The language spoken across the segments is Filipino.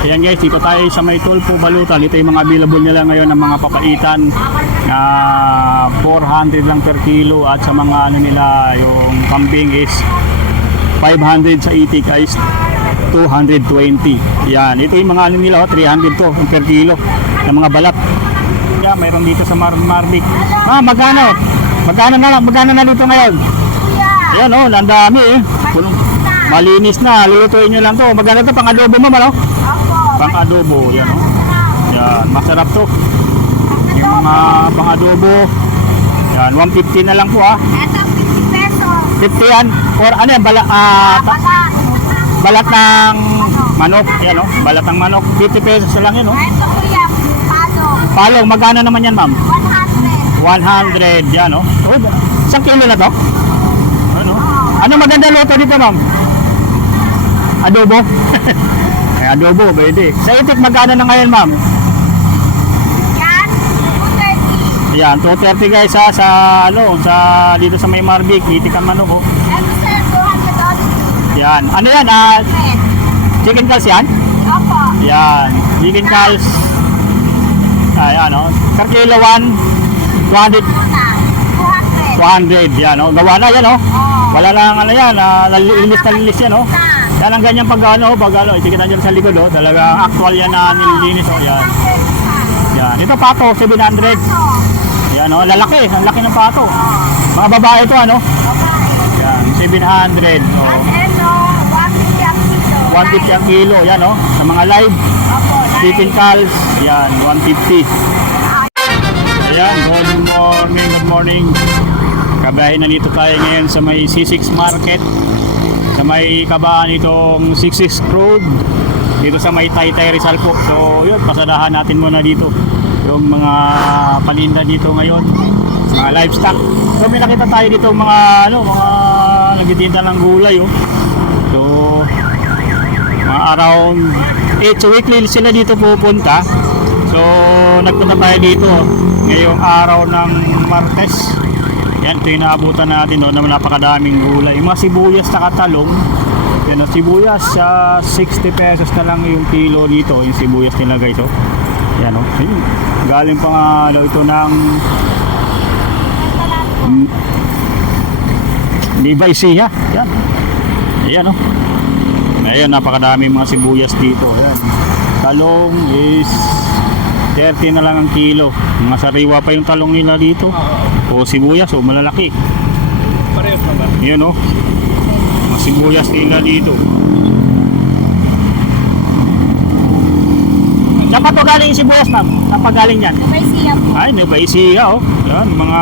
Ayan guys, dito tayo sa may Tulfo Balutan. Ito yung mga available nila ngayon ng mga papaitan na 400 lang per kilo, at sa mga ano nila, yung kambing is 500, sa itik is 220. Yan, ito yung mga ano nila, 300 to per kilo ng mga balat. Yeah, mayroon dito sa Marvic. Magkano? Magkano na dito ngayon? Yan oh, ang dami eh. Malinis na, lulutuin nyo lang to. Magkano to, pang adobo mo malo? Pang adobo, yan oh. Yan, masarap to. Yung mga pang adobo. Yan, 150 na lang po ah. Ito, 50 pesos. 50 yan. Or ano yan, balat ng manok. Yan oh, balat ng manok. 50 pesos na lang yan oh. Ito kuya, Palong, magkano naman yan ma'am? 100. 100, yan oh. Oh, isang kilo na to? Ano? Ano maganda luto dito ma'am? Adobo? Ay, adobo, pwede. Sa itik, magkano na ngayon ma'am? Yan, 230. Yan, 230 guys ha, sa ano, sa dito sa may Marvic, itik ang manok oh. Ito sir, 200 Yan, ano yan? Chicken calls yan? Opo. Yan, chicken calls. Ayan oh, per kilo 200, 200. 200, yan oh. Gawa na yan oh. Wala lang ano yan, lilis yan oh. Yan ang ganyan pag ano, itikitan nyo sa likod oh. Talaga actual yan na nililinis oh. Yan. Yan, ito pato, 700. Yan oh, lalaki, ang laki ng pato. Mga babae ito ano. Yan, 700 oh. 150 ang kilo, yan oh. Sa mga live chicken calls, yan, 150. Ayan, good morning. Kabahay na dito tayo ngayon sa may C6 Market, sa may kabaan itong 66 Road, dito sa may Taytay Rizal po. So yun, pasadahan natin muna dito yung mga paninda dito ngayon, mga livestock. So may nakita tayo dito mga nagtitinda ng gulay oh. So mga around 8, so weekly sila dito pupunta. So nagpunta tayo dito ngayong araw ng Martes. Yan, ito yung naabutan natin na napakadaming gulay. Yung mga sibuyas na katalong, yan, sibuyas 60 pesos na lang yung kilo dito, yung sibuyas nila guys oh. Yan oh, ayun. Galing pa nga daw ito ng Levi Sia. Yan, ayan oh. Ayan, napakadaming mga sibuyas dito. Ayan. Talong is 30 na lang ang kilo. Mga sariwa pa yung talong nila dito. O sibuyas, o malalaki. Parehas na ba? Yan o. Mga sibuyas nila dito. Saan pa to galing yung sibuyas ma'am? Saan pa galing yan? May siya po. Ay, Nueva Ecija o. Yan, mga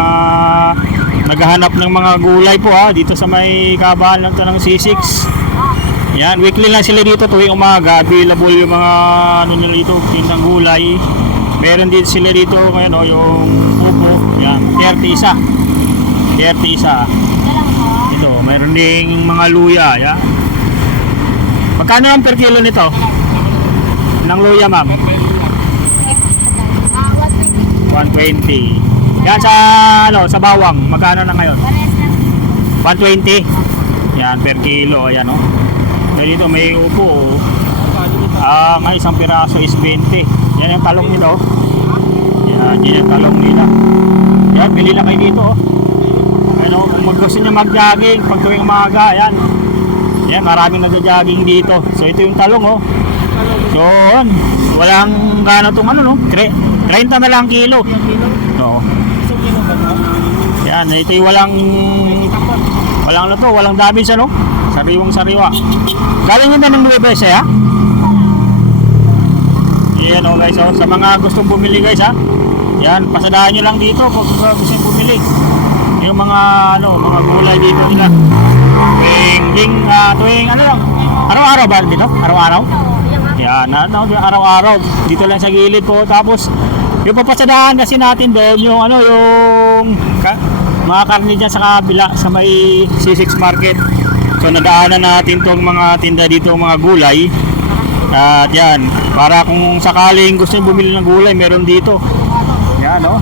naghahanap ng mga gulay po ha. Dito sa may kabahal ng to ng C6. Yan, weekly lang sila dito tuwing umaga. Available yung mga ano nila dito, tindang gulay. Meron din sila dito ngayon oh, yung upo. Yan, 30 isa. 30 isa. Ito, meron ding mga luya. Yan. Magkano ang per kilo nito? Ng luya ma'am? 120. Yan sa sa bawang, magkano na ngayon? 120. Yan, per kilo. Ayan oh. Dito may upo ang isang piraso is 20. Yan yung talong nila oh. Yan yung talong nila. Yan, bili lang kayo dito oh. Ano, kung gusto nyo mag-jogging pag tuwing umaga, yan. Yan, maraming nag-jogging dito. So ito yung talong oh. So walang gana itong ano no, 30 na lang kilo. Oo. Yan, ito yung walang ano to, walang damage ano. Sariwang sariwa. Galing yun na ng Nueva Ecija. Yan o guys oh. Sa mga gustong bumili guys ha. Yan, pasadahan nyo lang dito kung gusto nyo bumili. Yung mga mga gulay dito nila. Tuwing ano lang. Araw-araw ba dito? Araw-araw? Yan, araw-araw. Dito lang sa gilid po. Tapos yung papasadahan kasi natin doon yung yung mga karne dyan sa kabila sa may C6 Market. So nadaanan natin tong mga tinda dito, mga gulay. At yan, para kung sakaling gusto nyo bumili ng gulay, meron dito. Yan oh.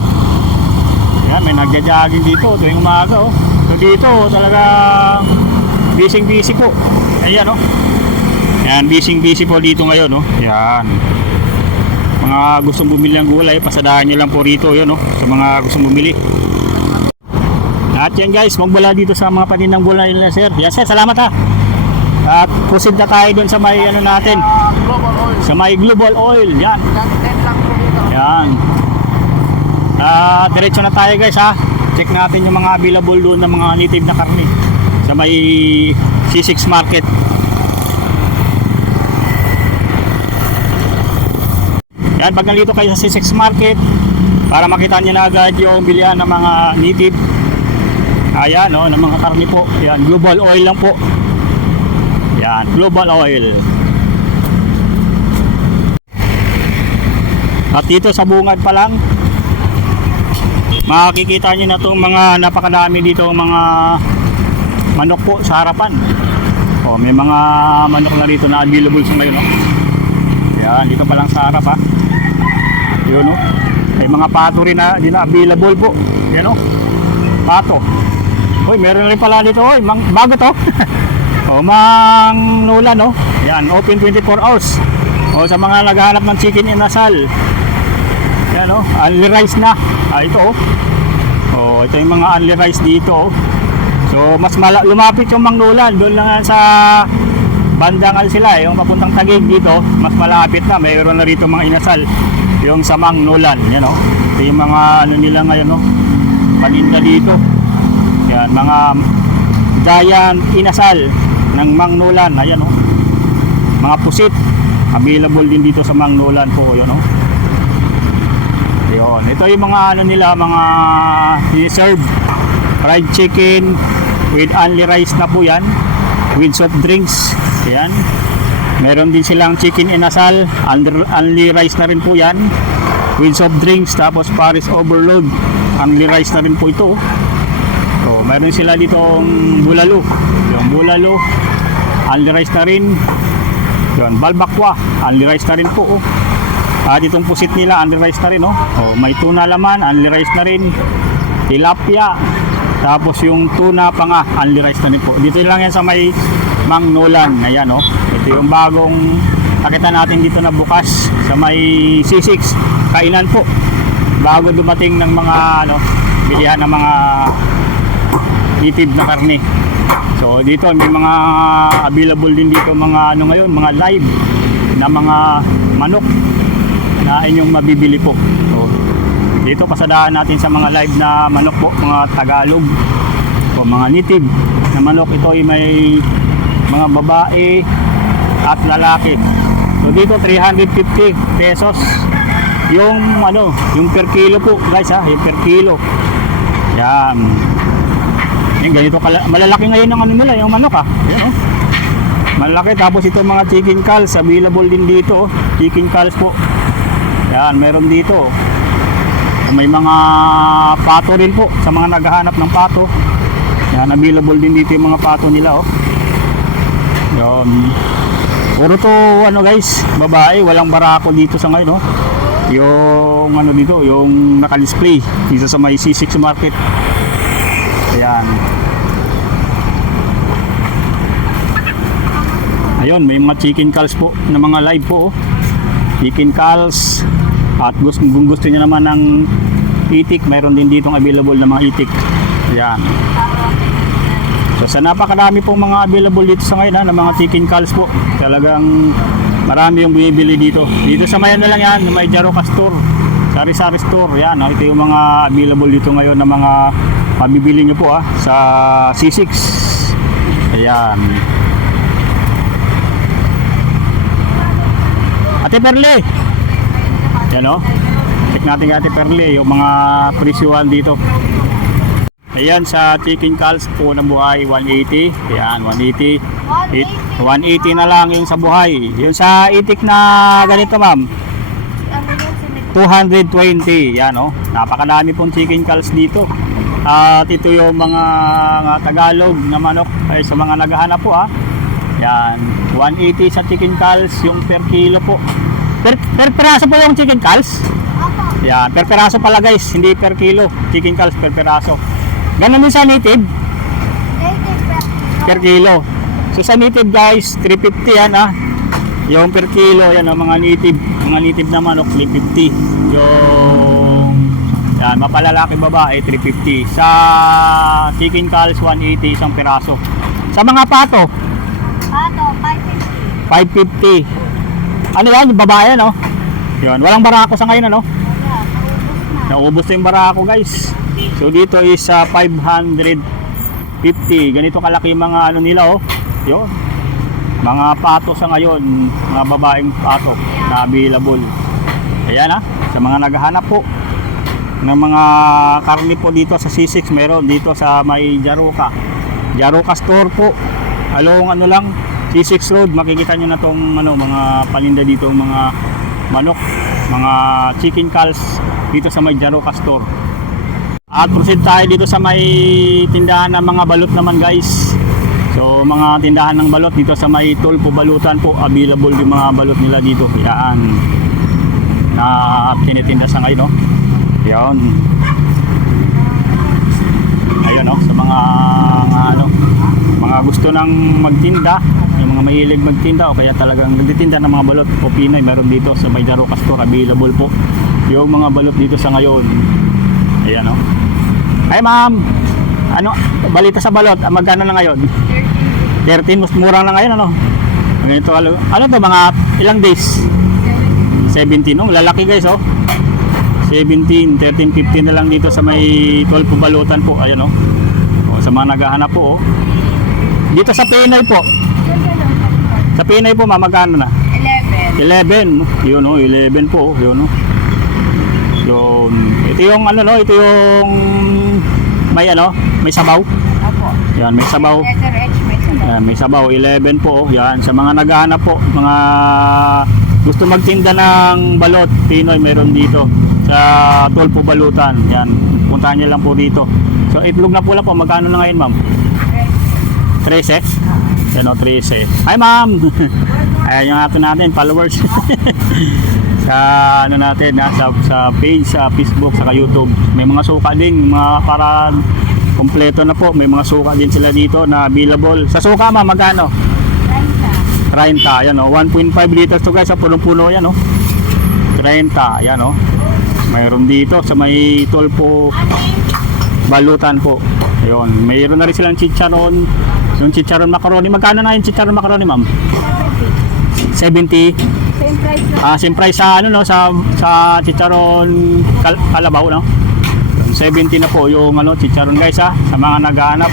Yan, may nagja-jogging dito tuwing umaga oh. So dito talaga busy po. Ayan oh. Yan. Yan, busy po dito ngayon, no? Yan. Mga gustong bumili ng gulay, pasadahan nyo lang po rito, yun, no? Sa mga gustong bumili. At yan guys, magmula dito sa mga paninang gulay nila, sir. Yan, sir, salamat ha. At proceed na tayo dun sa may ano natin. Global oil. Sa may Global Oil, yan. 10 lang po dito. Yan. Diretso na tayo guys ha. Check natin yung mga available doon ng mga native na karne sa may C6 Market. Yan, pag nalito kayo sa C6 Market, para makita nyo na agad yung bilihan ng mga native. Ayan, no, ng mga karne po. Yan, Global Oil lang po. Yan, Global Oil. At dito sa bungad pa lang, makikita nyo na itong mga napakadami dito mga manok po sa harapan. O, may mga manok na dito na available sa ngayon, no? Yan, dito pa lang sa harap ha. Yun, no? May mga pato rin na di na available po. Yan, no? Pato. Uy, meron rin pala dito. Uy, bago to. O, Mang Nolan, no? Yan, open 24 hours. O, sa mga naghahanap ng chicken inasal. Yan, no? Only rice na. Ito, oh. Oh, ito yung mga only rice dito, oh. So, mas lumapit yung Mang Nolan. Doon lang yan sa bandang sila, yung papuntang Taguig dito. Mas malapit na. Mayroon na rito mga inasal. Yung sa Mang Nolan. Yan, oh. Ito yung mga ano nila ngayon, oh. Paninda dito. Yan, mga giant inasal ng Mang Nolan. Ayan, oh. Mga pusit. Available din dito sa Mang Nolan po. Yan, oh. Yun. Ito yung mga ano nila, mga serve fried chicken with only rice na po yan, with soft drinks. Ayan. Meron din silang chicken inasal, only rice na rin po yan, with soft drinks. Tapos Paris overload, only rice na rin po ito. So, meron sila ditong bulalo. Yung bulalo, only rice na rin. Yun, balbakwa, only rice na rin po. At itong pusit nila, only rice na rin, no? Oh, may tuna laman, only rice na rin. Tilapia. Tapos yung tuna pa nga, only rice na rin po. Dito lang yan sa may Mang Nolan. Ayan, no? Ito yung bagong nakita natin dito na bukas sa may C6. Kainan po. Bago dumating ng mga, ano, bilihan ng mga native na karne. So, dito may mga available din dito mga, ano ngayon, mga live na mga manok na inyong mabibili po. So, dito pasadahan natin sa mga live na manok po, mga Tagalog o mga native na manok. Ito ay may mga babae at lalaki. So dito 350 pesos yung ano, yung per kilo po guys ha, yung per kilo. Yan. Yung ganito malalaki ngayon ng ano nila, yung manok ha. Yan, oh. Malaki. Tapos ito mga chicken calls available din dito, chicken calls po. Yan, meron dito. May mga pato rin po sa mga naghahanap ng pato. Yan, available din dito yung mga pato nila, oh. Yan. Puro to ano guys, babae, walang barako dito sa ngayon, oh. Yung ano dito, yung naka-display dito sa may C6 Market. Ayan. Ayun, may mga chicken calls po na mga live po, oh. Chicken calls. At kung gusto niyo naman ng itik, mayroon din dito available na mga itik. Ayan. So sa napakarami pong mga available dito sa ngayon ha, ng mga chicken calls po. Talagang marami yung bumibili dito. Dito sa mayan na lang yan, may Jaro Store, Sari-Sari Store. Yan, ito yung mga available dito ngayon na mga pabibili nyo po ha, sa C6. Ayan. Ate Perle, yan o, check natin Ate Perle yung mga presyuhan dito. Ayan, sa chicken calls po ng buhay 180. Ayan, 180. 180 na lang yung sa buhay. Yung sa itik na ganito ma'am, 220. Yan o, napakadami pong chicken calls dito. At ito yung mga Tagalog na manok ay sa mga naghahanap po ha. Yan, 180 sa chicken calls yung per kilo po. Per peraso po yung chicken calls? Yan, per peraso pala guys, hindi per kilo. Chicken calls per peraso. Ganun din sa native? Native Per kilo. So sa native guys, 350 yan ha. Yung per kilo, yan ang mga native na manok, 350. Yung yan, mapalalaki babae, 350. Sa chicken calls, 180 isang piraso. Sa mga pato, Pato, 550. 550. Ano yan, yung babae, no? Yun, walang barako sa ngayon, ano? Wala, naubos na. Naubos na yung barako, guys. So dito is 550. Ganito kalaki yung mga ano nila, oh. Yun. Mga pato sa ngayon, mga babaeng pato na available. Ayan, ha. Sa mga naghahanap po ng mga karne po dito sa C6, meron dito sa may Jaroka store po, along ano lang C6 road. Makikita nyo na tong ano, mga paninda dito, mga manok, mga chicken calls dito sa may Jaroka store. At proceed tayo dito sa may tindahan ng mga balot naman, guys. So mga tindahan ng balot dito sa may Tulpo Balutan po, available yung mga balot nila dito. Yan na tinitinda sa ngayon, no? Yan. Ayun, no? Sa mga ano, mga gusto nang magtinda, yung mga mahilig magtinda o kaya talagang nagtitinda ng mga balot o Pinoy, meron dito sa may Jaroka store, available po yung mga balot dito sa ngayon. Ayan, no? Ay ma'am, ano balita sa balot? Magkano na ngayon? 13, mas mura na ngayon, ano? Ganito, ano to, mga ilang days? 17, no? Lalaki, guys, oh. 17, 13, 15 na lang dito sa may Tulpo Balutan po. Ayun, oh. O, sa mga naghahanap po, oh. Dito sa Pinoy po. Sa Pinoy po, ma'am, magkano na? 11. Yun, oh, 11 po, oh. Yun, oh. Yun. Ito yung ano, no? Ito yung may ano, may sabaw. Opo. Yan, may sabaw. Letter H, may sabaw. Yan, may sabaw, 11 po. Yan, sa mga naghahanap po, mga gusto magtinda ng balot, Pinoy, meron dito sa Tulpo Balutan. Yan, puntahan niyo lang po dito. So, itlog na pula po, magkano na ngayon, ma'am? 13? Yan, 13. Hi, ma'am! Ayan yung ato natin, followers. Sa ano natin, sa page, sa Facebook, sa YouTube. May mga suka din, mga para kompleto na po. May mga suka din sila dito na available. Sa suka, ma'am, magkano? 30. Ayan, oh, 1.5 liters to, guys. Sa punong-puno yan, oh. 30. Ayan, oh. Mayroon dito sa may Tulpo Balutan po. Ayun, mayroon na rin silang chicharon. Yung chicharon macaroni, magkano na yung chicharon macaroni, ma'am? 70. Same price na. Same price sa ano, no, sa chicharon kalabaw, no. 70 na po yung ano, chicharon, guys, ha. Sa mga naghahanap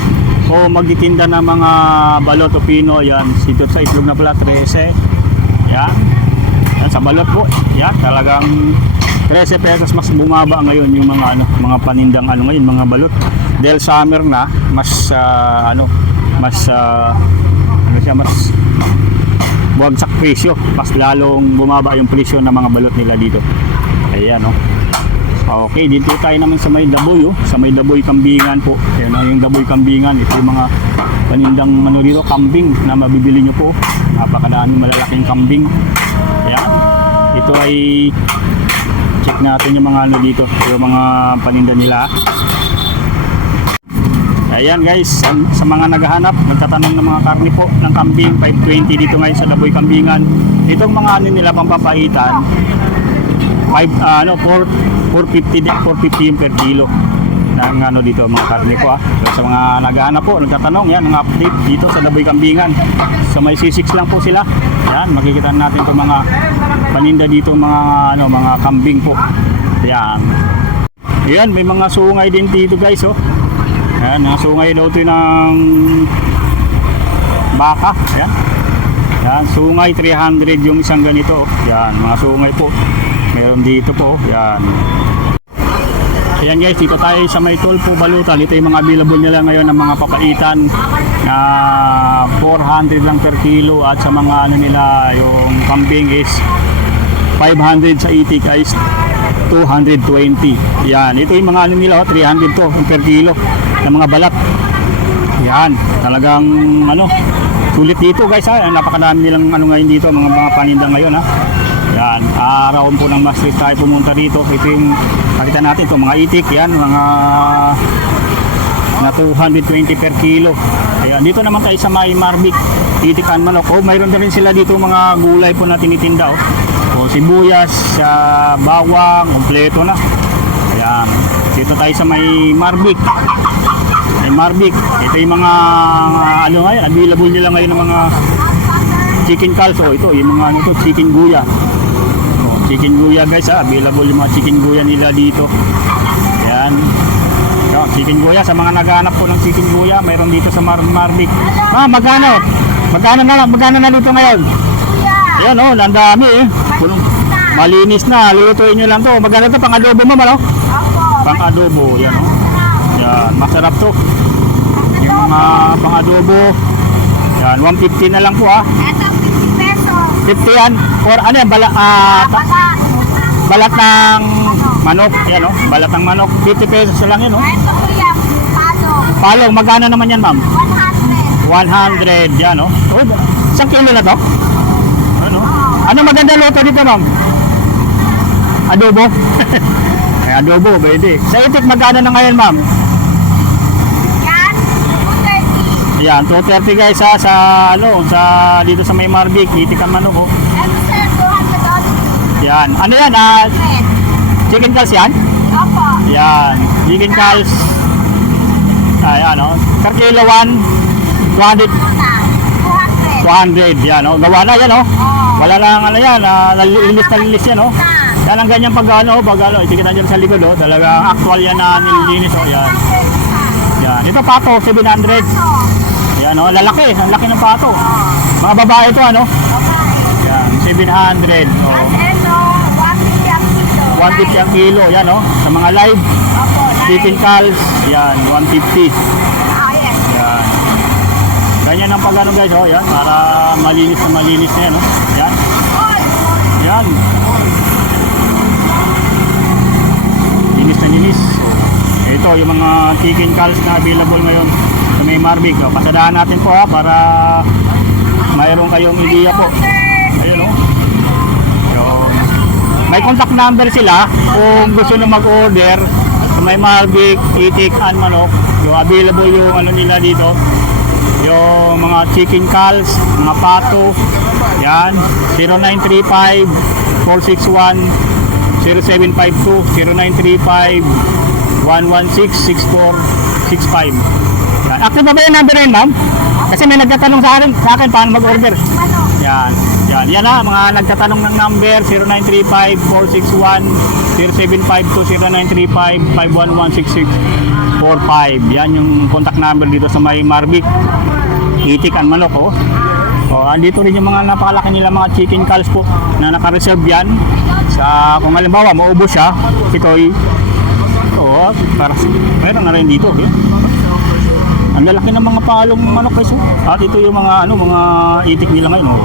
o magtitinda ng mga balot o Pinoy, yan. Dito sa itlog na pala 13. Yan. Yan sa balot po. Yan, talagang 13 pesos mas bumaba ngayon yung mga ano, mga panindang ano ngayon, mga balot. Dahil summer na, mas ano, mas ano siya, mas bumagsak presyo, mas lalong bumaba yung presyo ng mga balot nila dito. Ayan, no. Okay, dito tayo naman sa may Daboy, oh. Sa may Daboy Kambingan po. Ayan, yung Daboy Kambingan, ito yung mga panindang ano dito, kambing na mabibili nyo po. Napakadaming malalaking kambing. Ayan, ito ay check natin yung mga ano dito, yung mga paninda nila. Ayan, guys, sa mga naghahanap, nagtatanong ng mga karne po ng kambing, 520 dito ngayon sa Daboy Kambingan. Itong mga ano nila pampapaitan, 450 yung per kilo ng ano dito mga karne ko, ah. So, sa mga naghahanap po, nagtatanong, yan ang update dito sa Daboy Kambingan. So may C6 lang po sila. Yan, makikita natin itong mga paninda dito, mga ano, mga kambing po. Yan. Ayan, may mga sungay din dito, guys, oh. Ayan, mga sungay daw ito ng baka. Ayan. Yan, sungay 300 yung isang ganito. Yan, mga sungay po. Meron dito po. Yan. Ayan, guys, dito tayo sa may Tulpo Balutan. Ito yung mga available nila ngayon ng mga papaitan na 400 lang per kilo. At sa mga ano nila, yung kambing is 500, sa itik is 220. Yan, ito yung mga ano nila, 300 to per kilo ng mga balat. Yan, talagang ano, sulit dito, guys, ha. Napakadami nilang ano ngayon dito, mga paninda ngayon, ha. Yan, araw po ng Maastricht tayo pumunta dito. Ito yung nakita natin, ito mga itik, yan, mga 220 per kilo. Ayan, dito naman tayo sa may Marbik. itikan manok. Oh, mayroon din rin sila dito mga gulay po na tinitinda. Oh, sibuyas, bawang, kompleto na. Ayan. Dito tayo sa may Marvic. May Marvic. Ito yung mga ano ngayon, available nila ngayon ng mga chicken calzo. Ito, yung mga ano to, chicken guya. Oh, chicken guya guys, available yung mga chicken guya nila dito. Ayan. So, chicken guya, sa mga naghahanap po ng chicken guya, mayroon dito sa Marvic. Magkano? Magkano na dito ngayon? Ayan oh, ang dami eh. Malinis na, lulutuin nyo lang to. Magkano to, pang adobo mo malo? Pang adobo, yan oh. Yan, masarap to. Yung mga pang adobo. Yan, 150 na lang po ha. Ito, 50 pesos. 50 yan. Or ano yan, balat ng manok. Yan oh, balat ng manok. 50 pesos na lang yan oh. Ito kuya, palong. Palong, magkano naman yan ma'am? 100. 100, yan oh. Oh, isang kilo na to? Ano? Ano maganda luto dito ma'am? Adobo? Ay, adobo, pwede. Sa itik, magkano na ngayon ma'am? Yan, 230. Yan, 230 guys ha, sa dito sa may Marvic, itikan manok oh. Ito sir, 200. Yan, ano yan? Chicken calls yan? Opo. Yan, chicken calls. Ayan oh. Per kilo 200, 200 yan oh. Gawa na yan oh. Wala lang ano yan, nalilis yan oh. Yan ang ganyan pag itikitan nyo sa likod oh. Talaga actual yan na nililinis oh. Yan. Yan, ito pato 700. Yan oh, lalaki, ang laki ng pato. Mga babae ito ano? Yan, 700 oh. 150 ang kilo, yan oh. Sa mga live, chicken calls, yan, 150. Yan. Ganyan ang pag guys oh, yan, para malinis na yan oh. Yan. Yan. Linis na linis. So, ito yung mga chicken calls na available ngayon sa may Marvic. Oh. Pasadahan natin po ha, para mayroon kayong idea po. Ayun oh. May contact number sila kung gusto na mag-order sa may Marvic, itik, manok. Yung available yung ano nila dito. Yung mga chicken calls, mga pato. Yan, 0935-461-0752, 0935-116-6465. Yan. Active ba yung number yun, ma'am? Kasi may nagtatanong sa akin paano mag-order. Yan. Yan na, mga nagtatanong ng number 0935-461-0752, 0935-511-6645. Yan yung contact number dito sa may Marvic, itik and manok oh. Andito rin yung mga napakalaki nila mga chicken calls po na naka-reserve yan. Sa kung halimbawa maubos siya, ito'y para meron na rin dito. Okay? Ang lalaki ng mga palong manok guys. At ito yung mga mga itik nila ngayon oh.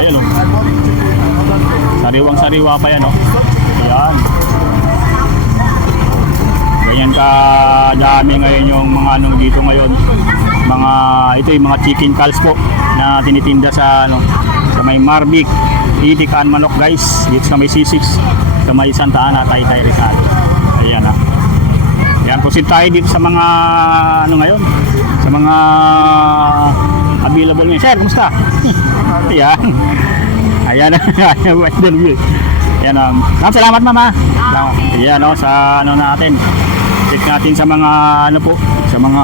Ayan oh. Sariwang-sariwa pa yan oh. Ayan. Ganyan ka dami ngayon yung mga dito ngayon. Ito yung mga chicken calls po na tinitinda sa sa may Marvic, itik and manok guys. Dito sa may C6, sa may Santa Ana, Taytay Rizal. Ayan ah. Yan, proceed tayo dito sa mga ngayon, sa mga available ngayon. Sir, kumusta? Ayan. Ayan. Ayan. Salamat mama. Ayan sa natin. Check natin sa mga po, sa mga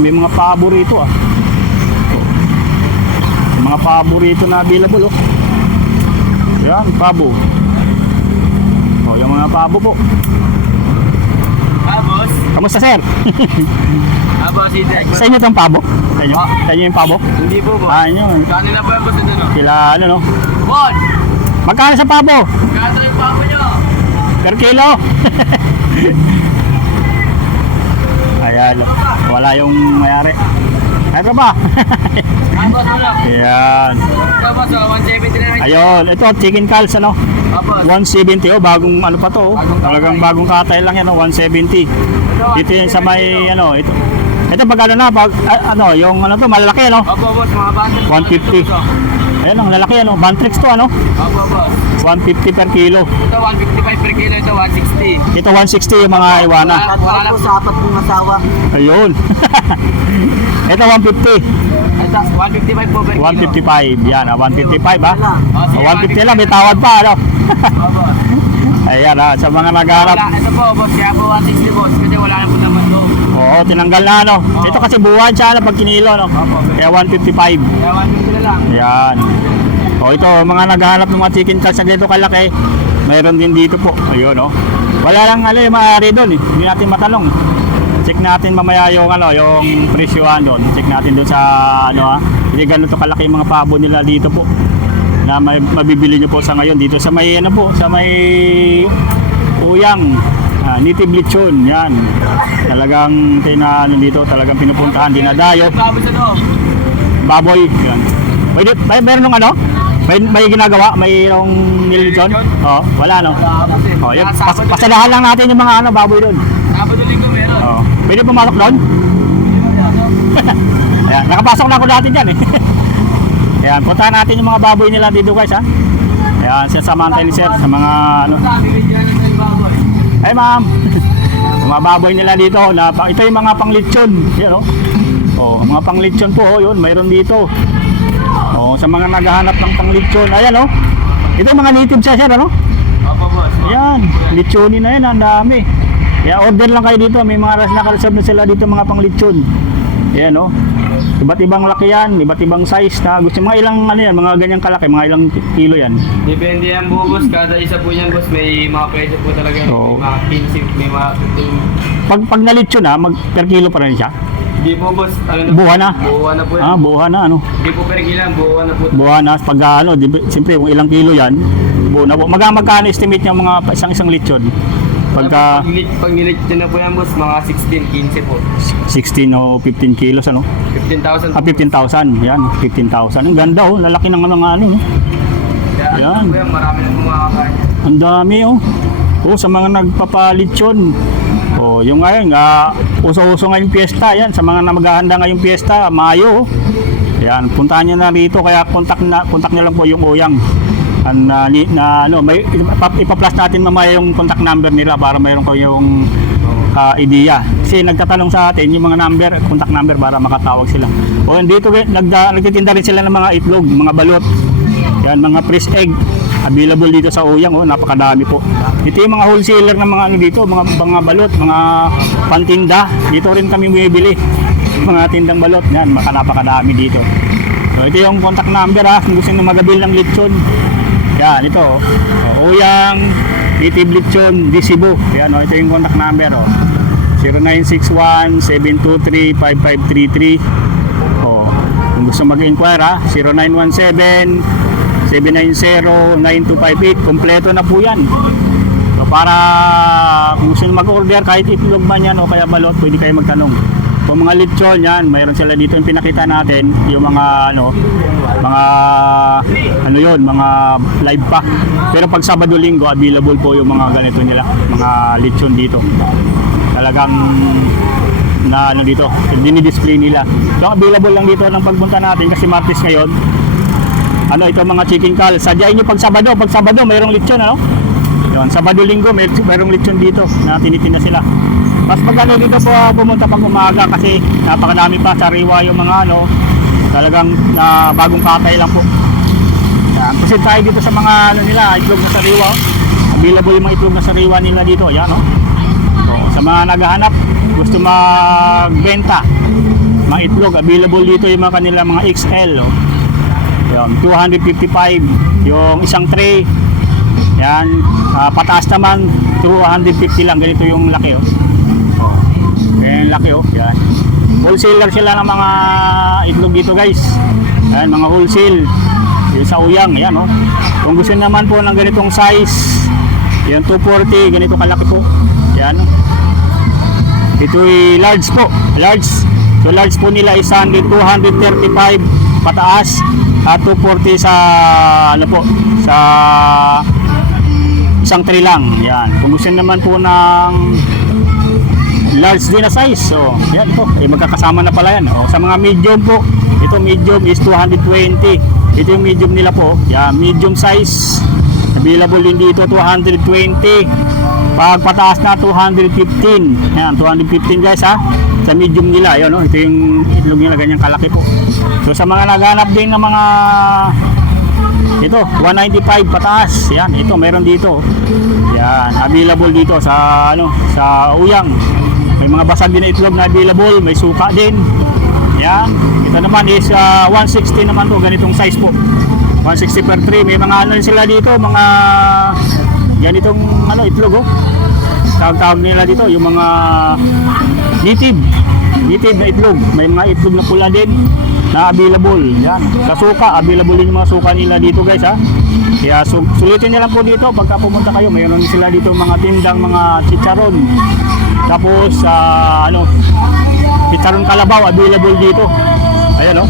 may mga paborito ah. Mga paborito na available oh. Yan, pabo. Yung mga pabo po. Boss. Kamusta sir? Boss, Sa inyo itong pabo? Sa inyo? Sa inyo yung pabo? Hindi po, boss. Inyo. Kanina po yung boss ito, no? Sila no? Bon! Magkano sa pabo? Kano yung pabo nyo? Per kilo? Ayan, wala yung mayari. Ito ba? Boss, wala. Ayan. Ito, boss, 170 na lang. Ayun, ito chicken calls Boss. 170 oh, bagong pa to oh. Talagang bagong katay lang yan oh, 170. Dito yan sa may ito. Ito pag pag yung to malalaki Opo, boss, mga bundle. 150. Ayan ang lalaki Bantrix to Opo, boss. 150 per kilo. Ito 155 per kilo, ito 160. Ito 160 yung mga iwana. Wala po sa apat kong asawa. Ayun. Ito 150. Ito Ito, 155 po per kilo. 155. Yan, 155 ha. Oh, sige, 150 lang, may tawad pa, ano? Opo. Ayan ha, sa mga nagharap. Wala, ito po, boss. Kaya po 160, boss. Kasi wala na po naman to. Oo, tinanggal na, ano? Oo. Ito kasi buwan siya, ano, pag kinilo, no? Opo. Kaya 155. Kaya 150 na lang. Ayan. O ito, mga naghahanap ng mga chicken calls na ganito kalaki, mayroon din dito po. Ayun, no? Wala lang, ano, yung maaari doon, eh. Hindi natin matanong. Check natin mamaya yung, ano, yung presyohan doon. Check natin doon sa, ano, ha? Hindi ganito kalaki yung mga pabo nila dito po. Na mabibili nyo po sa ngayon dito sa may, ano po, sa may Uyang. Native Lechon, yan. Talagang ano dito, talagang pinupuntahan, dinadayo. Baboy sa loob. Baboy, yan. Meron nung ano? May ginagawa? Mayroong nililechon? Oo, wala no? Oh, yun. Pasadahan lang natin yung mga ano, baboy doon. Sabado linggo meron. Oo. Pwede pumasok doon? Ayan, nakapasok na ako dati dyan eh. Ayan, puntahan natin yung mga baboy nila dito guys ha. Ayan, sasamahan tayo ni sir sa mga ano. Bibigyan na tayo baboy. Ay ma'am, mga baboy nila dito, ito yung mga panglitsyon. Yan o. Oh, mga panglitsyon po, oh, yun, mayroon dito. Oh, sa mga naghahanap ng panglitsyon. Ayan o. Ito yung mga native siya sir, ano? Opo, boss. Ayan, litsunin na yan, ang dami. Kaya order lang kayo dito, may mga ras nakareserve na sila dito mga panglitsyon. Ayan o. Iba't ibang laki yan, iba't ibang size na gusto mga ilang ano yan, mga ganyang kalaki, mga ilang kilo yan. Depende yan po, boss. Kada isa po yan, boss. May mga presyo po talaga. Oo. May mga 15, may mga 15. Pag nalitsyon na, per kilo pa rin siya. Hindi po, boss. Ano Buha na. Buha na po yan. Buha na ano. Hindi po per kilo, buha na po. Buha na pag ano, siyempre kung ilang kilo yan, buo na po. Magkano estimate yung mga isang litsyon? Pagka Pag nilit na po yan, boss, mga 16, 15 po. 16 o 15 kilos ano? 15,000. 15,000. Yan, 15,000. Ang ganda oh, lalaki ng mga ano. No? Kaya Yan. ano po yan, marami na po mga kakain. Ang dami oh. Oh, sa mga nagpapalitsyon. Oh, yung ngayon, uso-uso ngayong piyesta, yan, sa mga maghahanda ngayong piyesta, Mayo. Oh. Yan, puntahan niyo na rito, kaya contact niyo lang po yung Uyang. May ipa-plus natin mamaya yung contact number nila para mayroon ko yung idea. Kasi nagtatanong sa atin yung mga number, contact number para makatawag sila. O dito nagtitinda rin sila ng mga itlog, mga balot. Yan, mga fresh egg. Available dito sa Uyang, oh, napakadami po. Ito yung mga wholesaler ng mga ano dito, mga balot, mga pantinda. Dito rin kami bumibili. Mga tindang balot, yan, napakadami dito. So ito yung contact number ha, kung gusto nyo magabil ng lechon. Yan, ito oh. Uyang, Native Lechon, di Cebu. Yan oh, ito yung contact number oh. 0961-723-5533. Oh, kung gusto mag-inquire ha, 0917-790-9258. Kompleto na po yan. So para kung gusto nyo mag-order, kahit itlog man yan o kaya balot, pwede kayo magtanong. Kung mga lechon yan, mayroon sila dito yung pinakita natin, yung mga mga live pack. Pero pag Sabado Linggo, available po yung mga ganito nila, mga lechon dito. Talagang na dito, dinidisplay nila. So available lang dito ng pagpunta natin kasi Martes ngayon. Ito mga chicken calls. Sadyain nyo pag Sabado mayroong lechon ano? Yun, Sabado Linggo mayroong lechon dito na tinitinda sila. Mas maganda dito po pumunta pag umaga kasi napakadami pa sariwa yung mga talagang bagong katay lang po. Yan, kasi tayo dito sa mga nila, itlog na sariwa. Available yung mga itlog na sariwa nila dito. Yan So, sa mga naghahanap, gusto magbenta mga itlog, available dito yung mga kanila mga XL. Yan, 255 yung isang tray. Yan, pataas naman 250 lang, ganito yung laki laki yan. Wholesaler sila ng mga itlog dito guys. Yan, mga wholesale yung sa Uyang, yan Kung gusto naman po ng ganitong size, yan 240, ganito kalaki po. Yan. Ito ay large po, large. So large po nila is 235 pataas at 240 sa sa isang tray lang. Yan. Kung gusto naman po ng large din na size, so yan po, magkakasama na pala yan. Sa mga medium po, ito medium is 220. Ito yung medium nila po, yan, medium size available din dito 220. Pag pataas na 215, yan 215 guys ha. sa medium nila, yun, no? Ito yung itlog nila, ganyang kalaki po. So sa mga naghanap din ng mga ito, 195 pataas. Yan, ito meron dito. Yan, available dito sa sa Uyang. May mga basag din na itlog na available, may suka din. Yan, ito naman is 160 naman to, ganitong size po. 160 per tray. May mga sila dito, mga ganitong itlog, oh. Tawag nila dito, yung mga native na itlog. May mga itlog na pula din na available. Yan. Sa suka, available din yung mga suka nila dito, guys, ha. Kaya sulitin nyo lang po dito pagka pumunta kayo. Mayroon sila dito mga tindang mga chicharon. Tapos chicharon kalabaw available dito. Ayan, oh.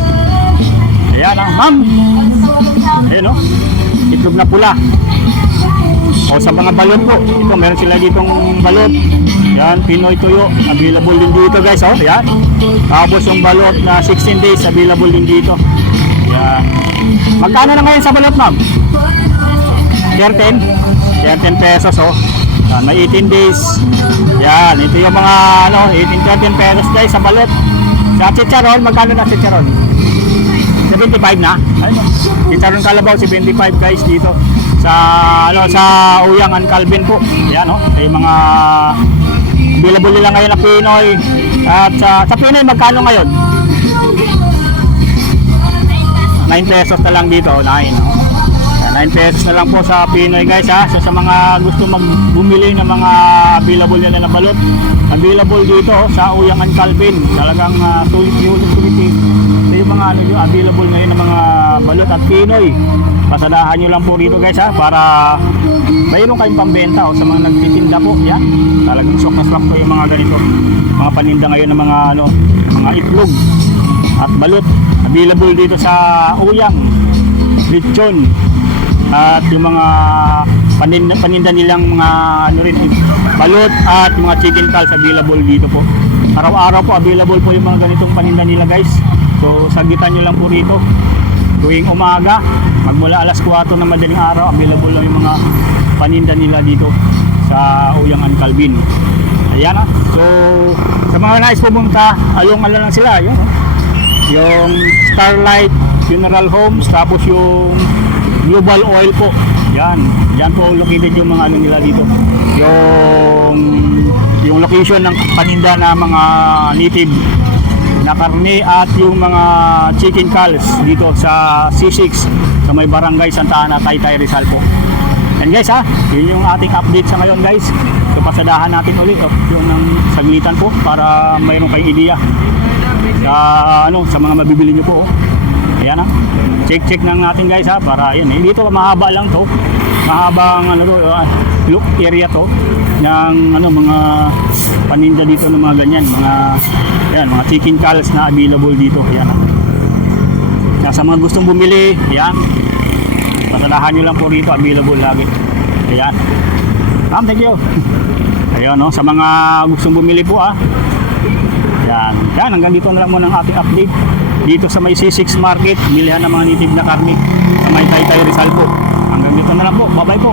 Ayan, ma'am. Ayan, oh. Itlog na pula. O sa mga balot po, ito meron sila ditong balot. Yan, Pinoy tuyo, available din dito, guys, oh. Yan. Tapos yung balot na 16 days, available din dito. Yan. Magkano na ngayon sa balot, ma'am? 13 pesos, oh. Yan, may 18 days. Yan, ito yung mga 13 pesos, guys, sa balot. Sa chicharon, magkano na chicharon? 75 na. Ayun, chicharon kalabaw 75, guys, dito sa Uyang and Calvin po. Yan, oh. Yung mga available nila ngayon na Pinoy. At sa Pinoy, magkano ngayon? 9 pesos na lang dito, 9. 9 pesos na lang po sa Pinoy, guys, ha. So, sa mga gusto bumili ng mga available nila na balot, available dito, oh, sa Uyang and Calvin. Talagang sulit. Ito yung mga available ngayon ng mga balot at Pinoy. Pasadahan nyo lang po rito, guys, ha, para mayroon kayong pambenta, oh, sa mga nagtitinda po. Yan, talagang swak na swak po yung mga ganito, mga paninda ngayon ng mga itlog at balot. Available dito sa Uyang, lechon, at yung mga paninda nilang mga balot at mga chicken calls available dito po. Araw-araw po available po yung mga ganitong paninda nila, guys. So sagitan nyo lang po rito tuwing umaga, magmula alas 4 ng madaling araw, available lang yung mga paninda nila dito sa Uyang and Calvin. Ayan, ha. So sa mga nais pumunta, yung lang sila, yung Starlight Funeral Homes, tapos yung Global Oil po. Yan po located yung mga nila dito. Yung location ng paninda na mga native na karne at yung mga chicken calls dito sa C6 sa may barangay Santa Ana, Taytay, Rizal po. And guys, ha, yun yung ating update sa ngayon, guys. So pasadahan natin ulit yung ng saglitan po para mayroon kayong idea sa mga mabibili nyo po, oh. Ayan, ha. Check ng natin, guys, ha, para yun, dito mahaba lang to. Mahabang look area to ng mga paninda dito ng mga ganyan, mga chicken calls na available dito. Ayan, ha. Sa mga gustong bumili, ayan, pasalahan nyo lang po rito, available lagi. Ayan, ma'am, thank you. Ayan, no, sa mga gustong bumili po, yan, hanggang dito na lang muna ang ating update dito sa may C6 Market, bilihan ng mga native na karne sa may Taytay, Rizal po. Hanggang dito na lang po, bye bye po.